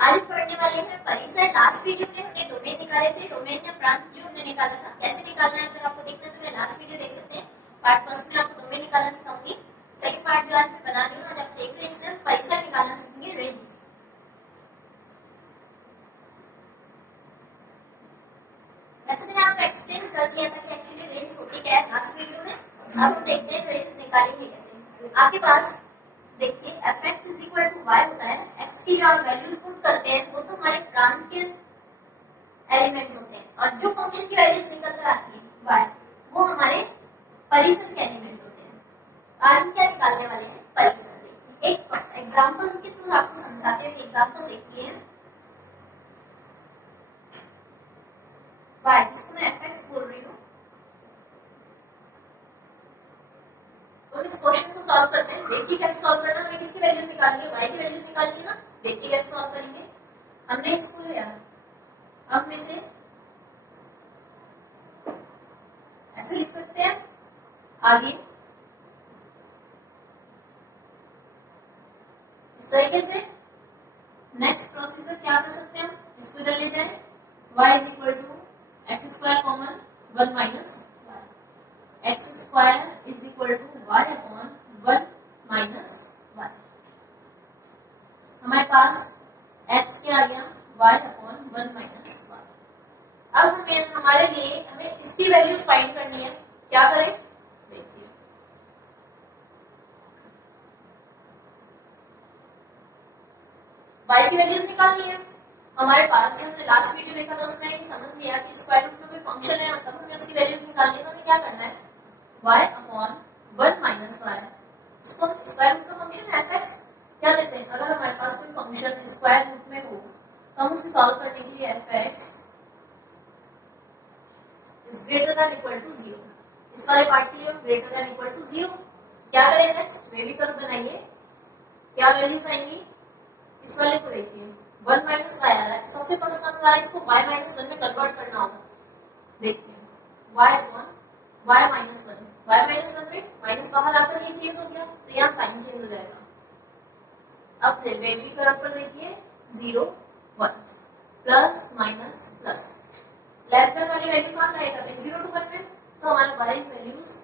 आज हम पढ़ने वाले हैं परिसर। लास्ट वीडियो में हमने डोमेन निकाले थे, डोमेन या प्रांत जो हमने निकाला था कैसे निकालना है अगर आपको देखना है तो मैं लास्ट वीडियो देख सकते हैं। पार्ट फर्स्ट में आपको डोमेन निकालना सिखाऊंगी, सेकंड पार्ट जो आज मैं बना रही हूँ, आज आप देख रहे हैं इसमें हम परिसर निकालना सीखेंगे, रेंज। वैसे मैंने आपको एक्सप्लेन कर दिया था कि एक्चुअली रेंज होती क्या है लास्ट वीडियो में। अब हम देखते हैं रेंज निकालेंगे कैसे। आपके पास देखिए fx is equal to y होता है, x की जो आप वैल्यूज पुट करते हैं वो तो हमारे प्रांत के एलिमेंट्स होते हैं, और जो फंक्शन की वैल्यूज निकल कर आती है y वो हमारे परिसर के एलिमेंट होते हैं। आज हम क्या निकालने वाले हैं, परिसर। देखिए एक एग्जांपल के थ्रू आपको समझाते हैं। एग्जांपल देखिए y जिसको मैं fx बोल रही हूँ, तो इस क्वेश्चन को सॉल्व करते हैं। देखिए कैसे सॉल्व करना है। हमें किसकी वैल्यूज निकालनी है, y की वैल्यूज निकालनी है ना। देखिए कैसे सॉल्व करेंगे। हमने इसको लिया, अब में से ऐसे लिख सकते हैं। आगे इस तरीके से नेक्स्ट प्रोसीजर क्या कर सकते हैं हम, इसको इधर ले जाएं, y is equal to x square common 1 minus x square is equal to y upon 1 minus y। हमारे पास x क्या आ गया, y अपॉन 1 माइनस y। अब हमें इसकी वैल्यूज फाइंड करनी है। क्या करें, देखिए y की वैल्यूज निकालनी है। हमारे पास हमने लास्ट वीडियो देखा था उसमें समझ लिया कि स्क्वायर रूट में कोई फंक्शन है तब हमें उसकी वैल्यूज निकालनी है। तो हमें क्या करना है, y अपॉन 1 माइनस y, इसको हम स्क्वायर रूट का फंक्शन है fx क्या लेते हैं। अगर हमारे पास कोई फंक्शन स्क्वायर रूट में हो तो हम उसे सॉल्व करने के लिए fx is greater than equal to 0, इस वाले पार्ट के लिए हम ग्रेटर देन इक्वल टू 0 क्या करें, नेक्स्ट वेवी कर्व बनाइए। क्या वैल्यूज आएंगी, इस वाले को देखिए 1 माइनस y आ रहा है। सबसे फर्स्ट काम हमारा इसको y माइनस 1 में कन्वर्ट करना होगा। देखिए y upon y minus 1, y minus 1 में माइनस बाहर आकर ये चेंज हो गया तो यहाँ साइन चेंज हो जाएगा। अब वेवी कर्व पर देखिए 0 1 plus minus plus, less then वाली वैल्यू कहाँ लाएगा, 0 टू 1 में। तो हमारा y वैल्यूज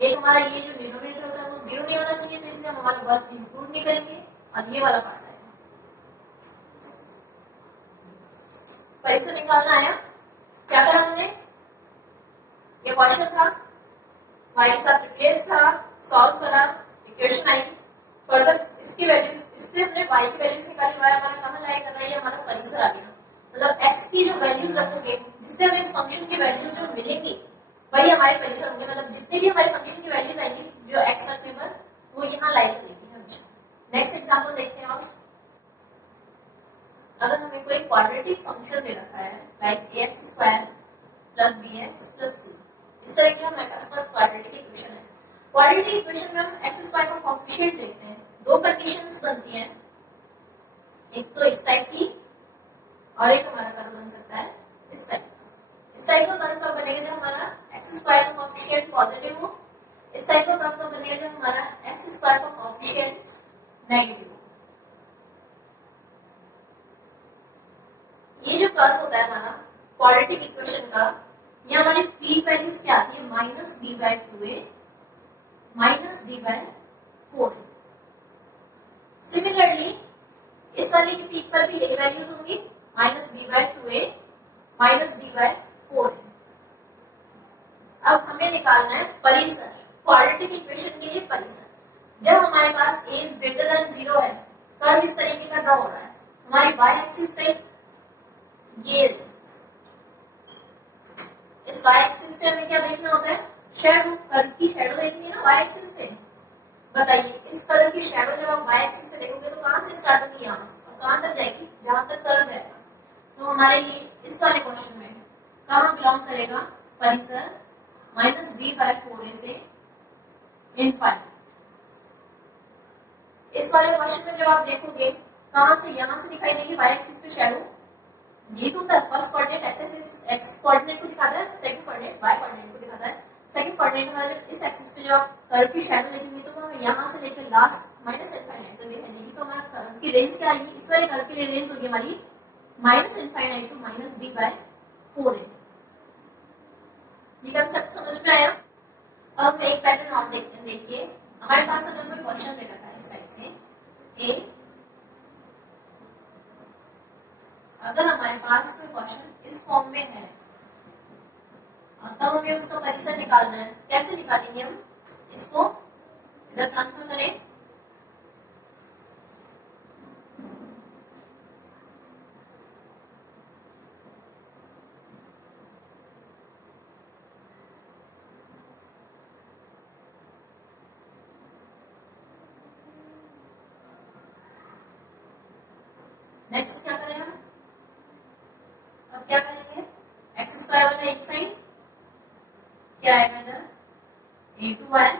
एक हमारा ये जो डिनोमिनेटर होता है वो 0 नहीं होना चाहिए, तो इसलिए हम हमारा 1 इंक्लूड नहीं करेंगे और ये वाला पार्ट आएगा। परिसर निकालना आया, क्या करा हमने, ये क्वेश्चन था, y के साथ रिप्लेस करा, सॉल्व करा, इक्वेशन आई। फर्दर इसकी वैल्यूज, इससे हमने y की वैल्यूज निकाली, y हमारा कहाँ लाया कर रहा है, ये हमारा परिसर आ गया। मतलब x की जो वैल्यूज रखोगे जिससे हमें इस फंक्शन की वैल्यूज जो मिलेंगी वही हमारे परिसर होंगे। मतलब जितने भी हमारे फंक्शन की वैल्यूज आएंगी जो x रखने पर वो यहाँ लाई करेगी हमेशा। नेक्स्ट एग्जांपल देखते हैं आप। अगर हमें कोई क्वाड्रेटिक फंक्शन दे रखा है like ax square plus bx plus c, इस तरह की हमारे पास क्वाड्रेटिक इक्वेशन है। क्वाड्रेटिक इक्वेशन में हम x स्क्वायर का कोएफिशिएंट देखते हैं। दो कंडीशंस बनती हैं, एक तो इस टाइप की और एक हमारा कर्व बन सकता है इस टाइप का। इस टाइप का कर्व कब बनेगा, जब हमारा x स्क्वायर का कोएफिशिएंट पॉजिटिव हो। इस टाइप का कर्व कब बनेगा, जब हमारा x स्क्वायर का कोएफिशिएंट नेगेटिव हो। ये जो कर्व होता है हमारा क्वाड्रेटिक इक्वेशन का, ये हमारी p वैल्यूज क्या आती है, minus b by 2a minus d by 4a। Similarly इस वाले की पीक पर भी a वैल्यूज होंगी, minus b by 2a minus d by 4a। अब हमें निकालना है परिसर, क्वाड्रेटिक इक्वेशन के लिए परिसर। जब हमारे पास a इज ग्रेटर देन 0 है, कर्व इस तरीके का ड्रॉ हो रहा है। हमारी y एक्सिस पे ये, इस y एक्सिस पे हमें क्या देखना होता है, शैडो, कर्व की शैडो देखनी है ना y एक्सिस पे। बताइए इस कर्व की शैडो जब आप y एक्सिस पे देखोगे तो कहां से स्टार्ट होगी, यहां से, और कहां तक जाएगी, जहां तक कर्व जाएगा। तो हमारे लिए इस वाले क्वेश्चन में कहां बिलोंग करेगा परिसर, माइनस d बाय 4a से इनफाइनाइट। इस वाले क्वेश्चन में जब आप देखोगे कहां से, यहां से दिखाई देगी y एक्सिस पे शैडो। ये तो फर्स्ट कोऑर्डिनेट एक्स कोऑर्डिनेट को दिखाता है, सेकंड कोऑर्डिनेट y कोऑर्डिनेट को दिखाता है। सेकंड कोऑर्डिनेट हमारा इस एक्सिस पे जब आप कर्व की शैडो देखेंगे तो वो यहां से लेकर लास्ट माइनस इनफाइनाइट तक दिखाई देगी। तो हमारा कर्व की रेंज क्या आएगी, इस वाले कर्व के लिए रेंज होगी हमारी minus infinite to minus D by 4a। ये कंसेप्ट समझ में आया। अब हम एक पैटर्न और देखते हैं। देखिए हमारे पास अगर कोई क्वेश्चन दे रखा है इस टाइप से ए, अगर हमारे पास कोई क्वेश्चन इस फॉर्म में है और तब हमें उसका परिसर निकालना है, कैसे निकालेंगे हम इसको, इधर ट्रांसफर करें, नेक्स्ट क्या करें हम, अब क्या करेंगे, एक्स स्क्वायर वाला एक साइड क्या आएगा इधर a2y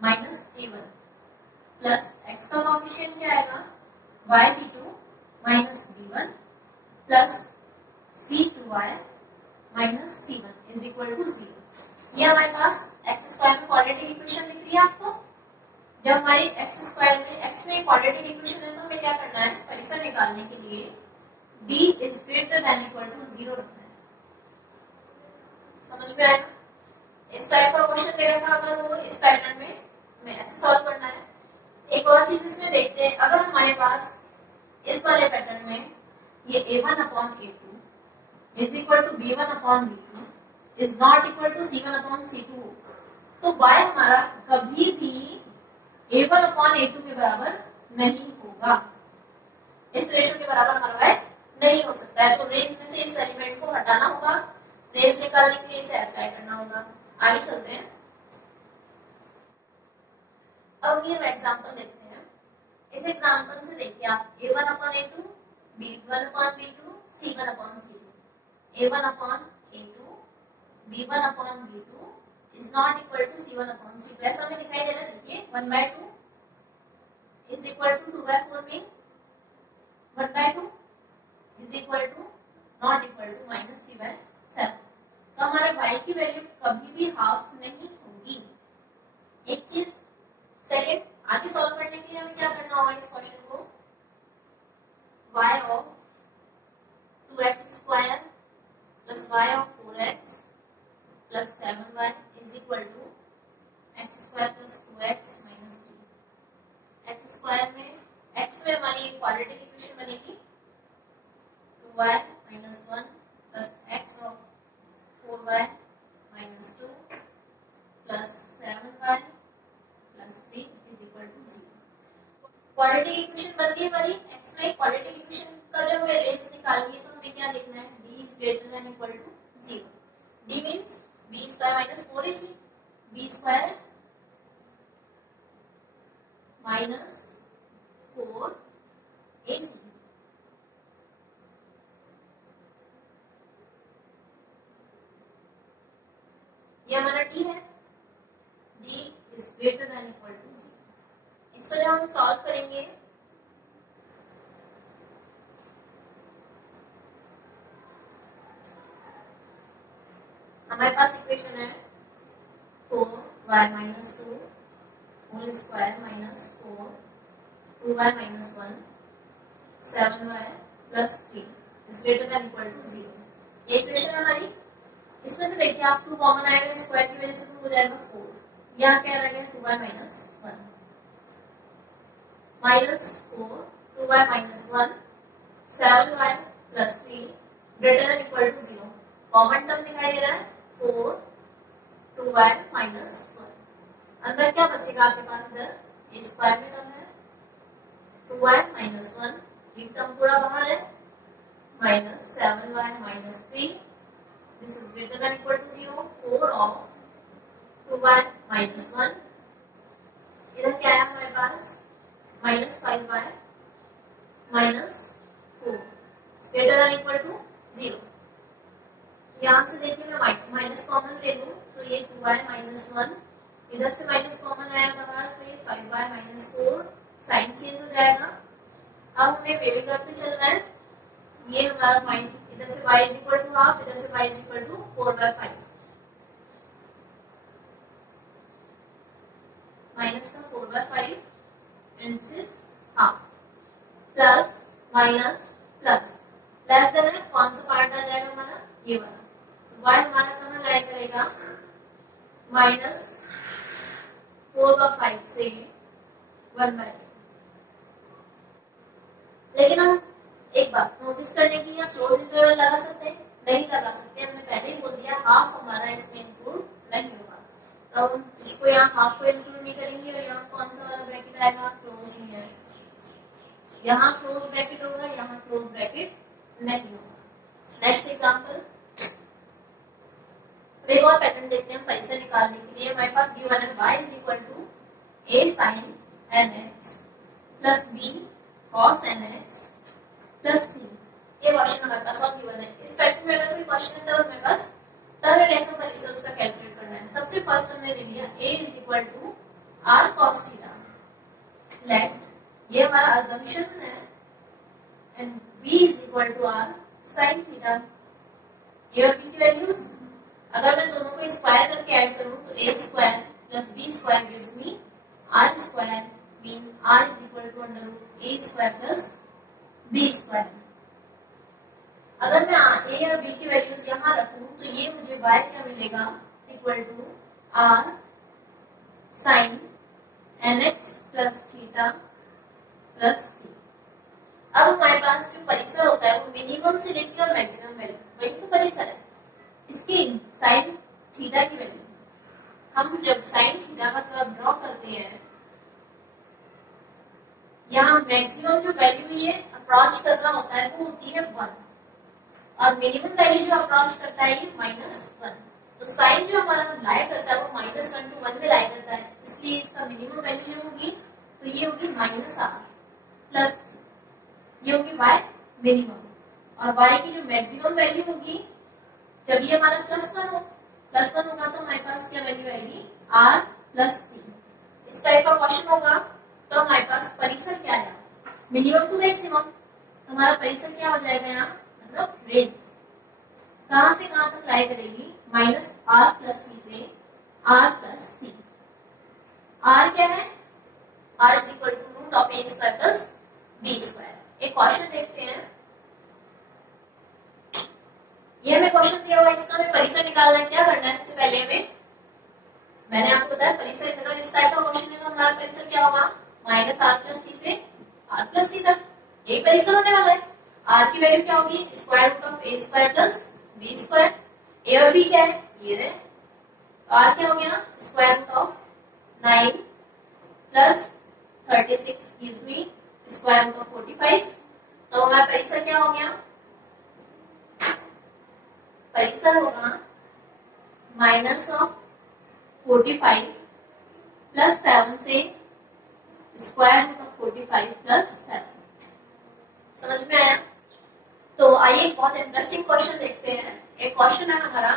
minus a1 plus x का कोएफिशिएंट क्या आएगा y b2 minus b1 plus c2y minus c1 is equal to 0। ये हमारे पास एक्स स्क्वायर में क्वाड्रेटिक इक्वेशन दिख रही है आपको। जब हमारी एक्स स्क्वायर में x में क्वाड्रेटिक इक्वेशन है तो हमें क्या करना है, परिसर निकालने के लिए d is greater than equal to 0 रखना है। समझ में आया। इस टाइप का क्वेश्चन दे रखा अगर वो इस पैटर्न में हमें ऐसे सॉल्व करना है। एक और चीज इसमें देखते हैं, अगर हमारे पास इस वाले पैटर्न में ये a1 upon a2 is equal to b1 upon b2 is not equal to c1 upon c2, तो y हमारा कभी भी a1 अपॉन a2 के बराबर नहीं होगा। इस रेशो के बराबर हमारा y नहीं हो सकता है। तो रेंज में से इस एलिमेंट को हटाना होगा, रेंज निकालने के लिए इसे अप्लाई करना होगा। आगे चलते हैं। अब ये एग्जांपल देखते हैं। इस एग्जांपल से देखिए आप a1 upon a2 b1 upon b2 c1 upon c2, a1 upon a2 b1 upon b2 is not equal to c1 upon c2। ऐसा हमें दिखाई दे रहा है। देखिए 1/2 is equal to 2/4 में 1/2 is equal to not equal to minus c/7। तो हमारे y की वैल्यू कभी भी हाफ नहीं होगी। एक चीज। सेकंड, आगे सॉल्व करने के लिए हमें क्या करना होगा, इस क्वेश्चन को y of 2x square plus y of 4x plus 7y is equal to x square plus 2x minus 3। x square में x में हमारी एक क्वाड्रेटिक इक्वेशन बनेगी 2y minus 1 plus x of 4y minus 2 plus 7y plus 3 is equal to 0। Quadratic equation बन गई हमारी। x में quadratic equation का जब हमें रेंज निकालनी है तो हमें क्या देखना है, d is greater than equal to 0। d means b square minus 4ac, b square minus 4ac। ये हमारा d है, d is greater than equal to 0। इसको जब हम सॉल्व करेंगे हमारे पास इक्वेशन है 4y minus 2 whole square minus 4 2y minus 1 7y plus 3 is greater than equal to 0। ये इक्वेशन है हमारी। इसमें से देखिए आप 2 कॉमन आएगा, स्क्वायर की वजह से तो हो जाएगा 4। यहाँ क्या रह गया 2y minus 1 minus 4 2y minus 1 7y plus 3 greater than equal to 0। Common term दिखाई दे रहा है 4 2y माइनस 1। अंदर क्या बचेगा आपके पास, इधर ये स्क्वायर में टर्म है 2y माइनस 1, ये टर्म पूरा बाहर है minus 7y minus 3 this is greater than equal to 0। 4 of 2y minus 1, इधर क्या है हमारे पास minus 5y minus 4 greater than equal to 0। यहाँ से देखिए मैं माइनस कॉमन ले लूँ तो ये 2y माइनस 1, इधर से माइनस कॉमन आया बाहर तो ये 5y माइनस 4, साइन चेंज हो जाएगा। अब हमें बेबी कर्व पे चलना है। ये हमारा माइनस इधर से y is equal to half, इधर से y is equal to 4/5 minus का 4/5 and this is plus minus plus, less than है कौन सा पार्ट आ जाएगा हमारा, ये वाला, तो y हमारा कहाँ लाया करेगा, -4/5 से 1/2। लेकिन हम एक बात नोटिस करने की, यहाँ क्लोज इंटरवल लगा सकते हैं, नहीं लगा सकते, हमने पहले ही बोल दिया हाफ हमारा इसमें इंक्लूड नहीं होगा, तो हम इसको यहाँ हाफ को इंक्लूड नहीं करेंगे, और यहाँ कौन सा वाला ब्रैकेट आएगा, क्लोज ही है, यहाँ क्लोज ब्रैकेट होगा, यहाँ क्लोज ब्रैकेट नहीं होगा। नेक्स्ट एग्जांपल, एक और पैटर्न देखते हैं परिसर निकालने के लिए। हमारे पास गिवन है y is equal to a sin nx plus b cos nx plus c, ये क्वेश्चन हमारे पास और गिवन है। इस पैटर्न में अगर कोई क्वेश्चन है तब हमारे पास तब कैसे परिसर उसका कैलकुलेट करना है। सबसे फर्स्ट हमने ले लिया a is equal to r cos theta, let ये हमारा अजम्पशन है, and b is equal to r sin theta. ये और b की वैल्यूज अगर मैं दोनों को स्क्वायर करके ऐड करूं तो a square plus b square gives me r square, mean r is equal to under root a square plus b square. अगर मैं a और b की वैल्यूज यहाँ रखूं तो ये मुझे y क्या मिलेगा, equal to r sin nx plus theta plus c। अब हमारे पास जो परिसर होता है वो मिनिमम से लेकर मैक्सिमम वैल्यू, वही तो परिसर है। इसकी साइन थीटा की वैल्यू, हम जब साइन थीटा का कर्व ड्रॉ करते हैं, यहाँ मैक्सिमम जो वैल्यू ये अप्रोच कर रहा होता है वो होती है 1, और मिनिमम वैल्यू जो अप्रोच करता है ये -1। तो साइन जो हमारा लाई करता है वो -1 to 1 में लाई करता है, इसलिए इसका मिनिमम वैल्यू जो होगी तो ये होगी -r प्लस ये होगी y मिनिमम, और y की जो मैक्सिमम वैल्यू होगी जब ये हमारा +1 होगा तो हमारे पास क्या वैल्यू आएगी, r प्लस c। इस टाइप का क्वेश्चन होगा तो हमारे पास परिसर क्या है, मिनिमम टू मैक्सिमम, तो हमारा परिसर क्या हो जाएगा यहाँ, मतलब रेंज कहां से कहां तक लाई करेगी, -r प्लस c से r प्लस c। r क्या है, r is equal to root of a square plus b square. एक क्वेश्चन देखते हैं, ये हमें क्वेश्चन दिया हुआ है, इसका हमें परिसर निकालना है। क्या करना है, सबसे पहले मैंने आपको बताया परिसर, अगर इस टाइप का क्वेश्चन है तो हमारा परिसर क्या होगा, -r प्लस c से r प्लस c तक, यही परिसर होने वाला है। r की वैल्यू क्या होगी, square root of a square plus b square. a और b क्या है, ये रहे, तो r क्या हो गया, स्क्वायर रूट ऑफ 9 प्लस 36 gives me square root of 45। तो हमारा परिसर क्या हो गया, परिसर होगा -45 प्लस 7 से स्क्वायर रूट ऑफ 45 प्लस 7। समझ में आया? तो आइए एक बहुत इंटरेस्टिंग क्वेश्चन देखते हैं। एक क्वेश्चन है हमारा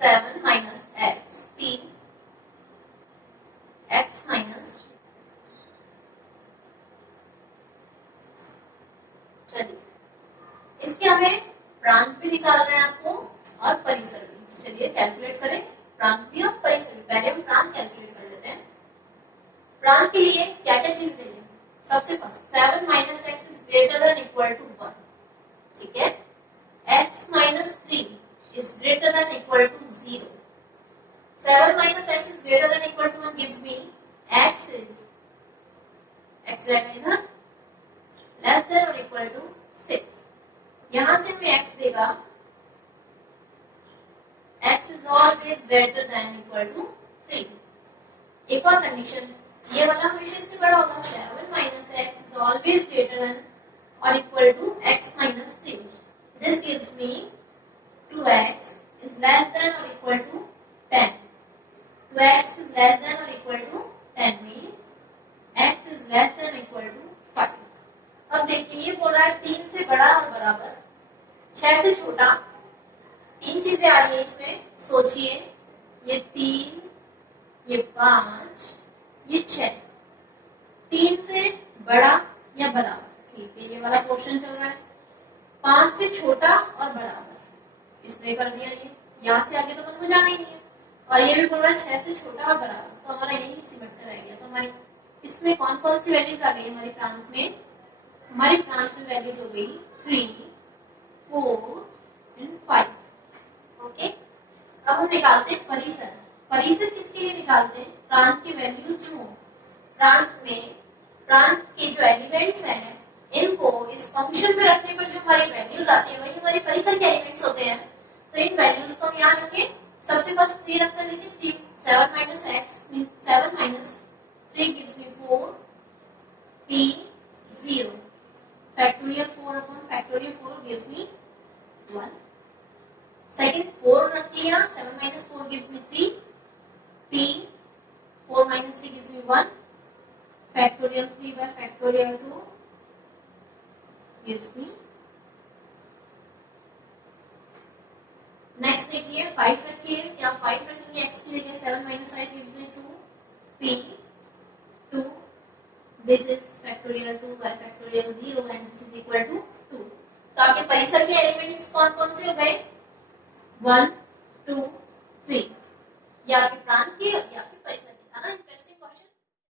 7 minus x P x minus, चलिए इसके हमें प्रांत भी निकालना है आपको और परिसर भी। चलिए कैलकुलेट करें प्रांत भी और परिसर भी। पहले हम प्रांत कैलकुलेट कर लेते हैं। प्रांत के लिए क्या क्या चीज चाहिए, सबसे first 7 minus x is greater than equal to 1, ठीक है। x minus 3 is greater than equal to 0। 7 minus x is greater than equal to 1 gives me x is जाएगा इधर लेस देन और इक्वल टू 6। यहां से हमें x देगा x is always greater than equal to 3। एक और कंडीशन, ये वाला हमेशा इससे बड़ा होगा। 7 minus x is always greater than और equal to x minus 3। This gives me 2x is less than और equal to 10। 2x is less than और equal to 10 mean x is less than equal to 5। अब देखिए ये बोल रहा है 3 से बड़ा और बराबर, 6 से छोटा। तीन चीजें आ रही है इसमें, सोचिए ये 3, ये 5, ये 6। 3 से बड़ा या बराबर, ठीक है, ये वाला क्वेश्चन चल रहा है। 5 से छोटा और बराबर इसने कर दिया, ये यहाँ से आगे तो हमको जाना ही नहीं है। और ये भी बोल रहा है 6 से छोटा और बराबर, तो हमारा यही सिमट कर रह गया। तो हमारे इसमें कौन कौन सी वैल्यूज आ गई हमारे प्रांत में, हमारी प्रांत में वैल्यूज हो गई 3, 4 एंड 5। ओके, अब हम निकालते हैं परिसर। परिसर किसके लिए निकालते हैं? प्रांत की वैल्यूज जो हो, प्रांत में प्रांत के जो एलिमेंट्स हैं इनको इस फंक्शन में रखने पर जो हमारी वैल्यूज आती है वही हमारे परिसर के एलिमेंट्स होते हैं। तो इन वैल्यूज को हम याद रखें। सबसे फर्स्ट 3 रखते हैं, देखिए 7 minus x means 7 minus 3 gives me 4 p 0 factorial 4 upon factorial 4 gives me 1। Second 4 रखिए यहाँ, 7 minus 4 gives me 3 p 4 minus 3 gives me 1 factorial 3 by factorial 2 gives me। Next देखिए 5 रखिए, या 5 रखेंगे x की जगह, 7 minus 5 gives me 2 p 2 this is factorial 2 by factorial 0 and this is equal to 2। तो आपके परिसर के एलिमेंट्स कौन कौन से हो गए? 1 2 3। ये आपके प्रांत के, ये आपके परिसर